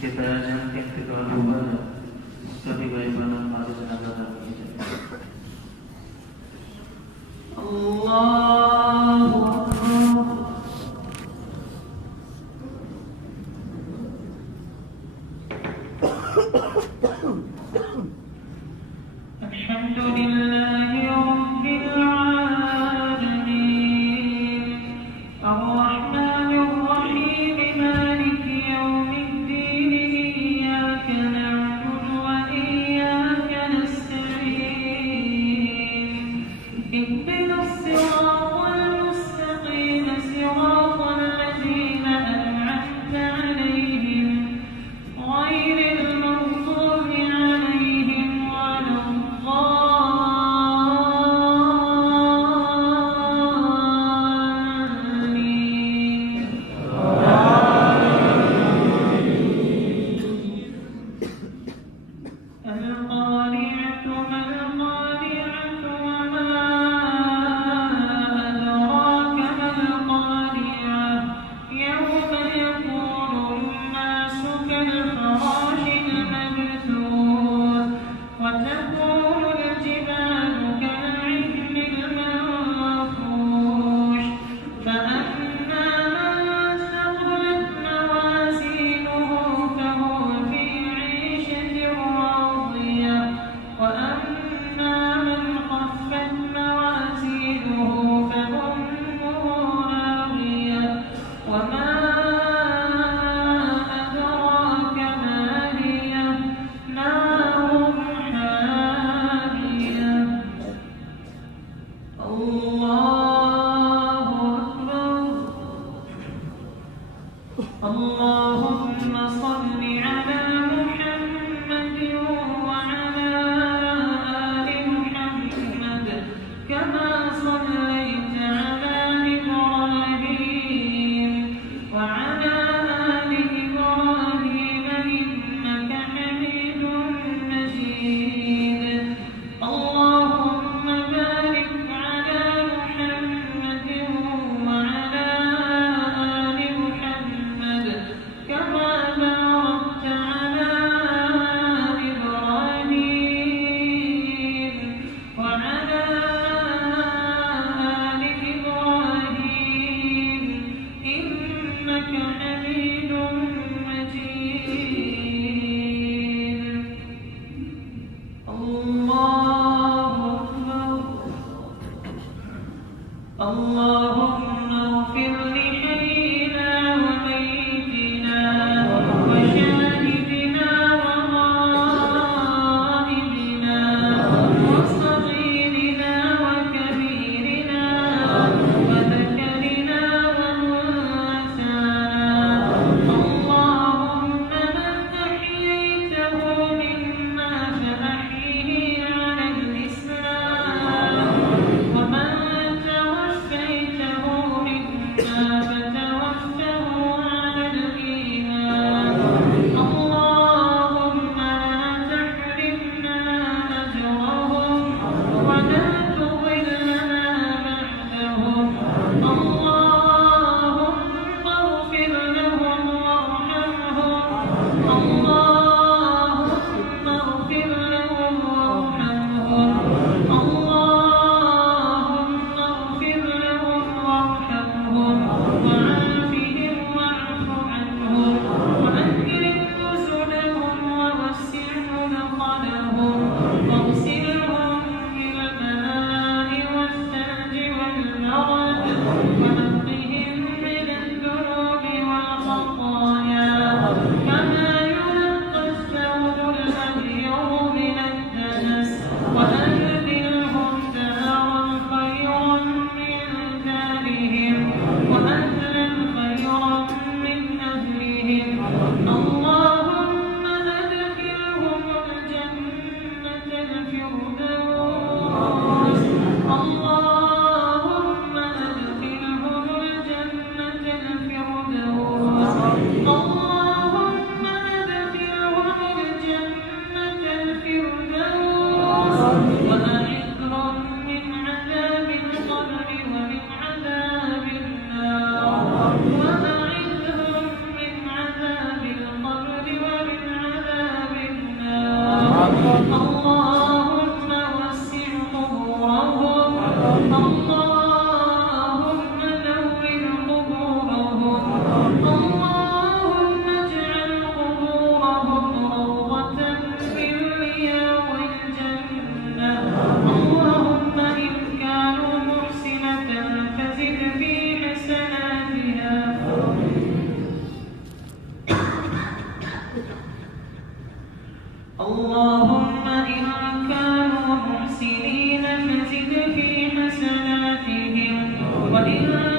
kita yakin kita kepada tapi bagaimana hari jenazah ini. Allahu Akbar. Alhamdulillahi Rabbil Alamin Ar-Rahmanir Rahim Maliki Yawmiddin Iyyaka na'budu wa iyyaka nasta'in Ihdinas siratal mustaqim siratal ladzina an'amta 'alayhim ghairil maghdubi 'alayhim اللهم صل على محمد وعلى آل محمد كما صليت على إبراهيم وعلى آل إبراهيم إنك حميد مجيد اللهم بارك على محمد وعلى آل محمد كما باركت على إبراهيم وعلى آل إبراهيم إنك حميد مجيد الله أكبر اللهم اغفر لحينا وميتنا وشاهدنا وغائبنا وصغيرنا وكبيرنا وذكرنا وأنثانا اللهم من أحييته منا فأحيه على الإسلام ومن توفيته منا فتوفه على الإيمان اللهم لا تحرمنا أجرهم ولا تضلنا بعدهم اللهم اغفر لهم وارحمهم اللهم اغفر لهم وارحمهم اللهم اغفر لهم وارحمهم وعافهم واعف عنهم وأكرم نزلهم ووسع مدخلهم واغسلهم بالماء والثلج والبرد ونقهم من الذنوب والخطايا كما ينقى الثوب الأبيض من الدنس وأبدلهم دارا خيرا من دارهم وأهلا خيرا من أهلهم اللهم أدخلهم الجنة الفردوس اللهم أدخلهم الجنة الفردوس اللهم أدخلهم الجنة الفردوس وأعذهم من عذاب القبر ومن عذاب النار وأعذهم من عذاب اللهم إن كانوا محسنين فزد في حسناتهم وإن